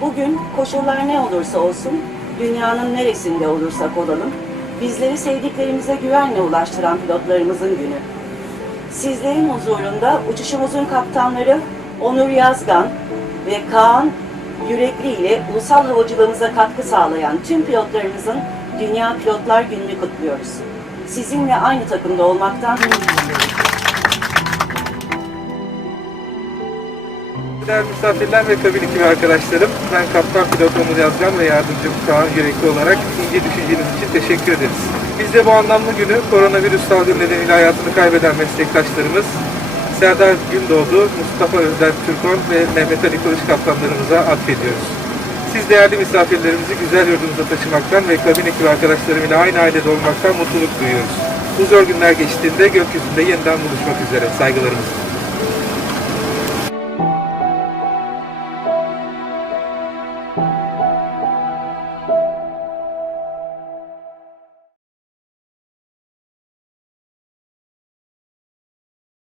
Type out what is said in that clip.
Bugün koşullar ne olursa olsun, dünyanın neresinde olursak olalım, bizleri sevdiklerimize güvenle ulaştıran pilotlarımızın günü. Sizlerin huzurunda uçuşumuzun kaptanları Onur Yazgan ve Kaan Yürekli ile ulusal havacılığımıza katkı sağlayan tüm pilotlarımızın Dünya Pilotlar Günü'nü kutluyoruz. Sizinle aynı takımda olmaktan Değerli misafirler ve kabin ekibi arkadaşlarım, ben kaptan pilot Onur Yazgan ve yardımcım Kaan Yürekli olarak ince düşünceniz için teşekkür ederiz. Biz de bu anlamlı günü koronavirüs salgını nedeniyle hayatını kaybeden meslektaşlarımız Serdar Gündoğdu, Mustafa Özden Türkon ve Mehmet Ali Kılıç kaptanlarımıza atfediyoruz. Siz değerli misafirlerimizi güzel yurdunuza taşımaktan ve kabin ekibi arkadaşlarımla aynı ailede olmaktan mutluluk duyuyoruz. Bu zor günler geçtiğinde gökyüzünde yeniden buluşmak üzere. Saygılarımız.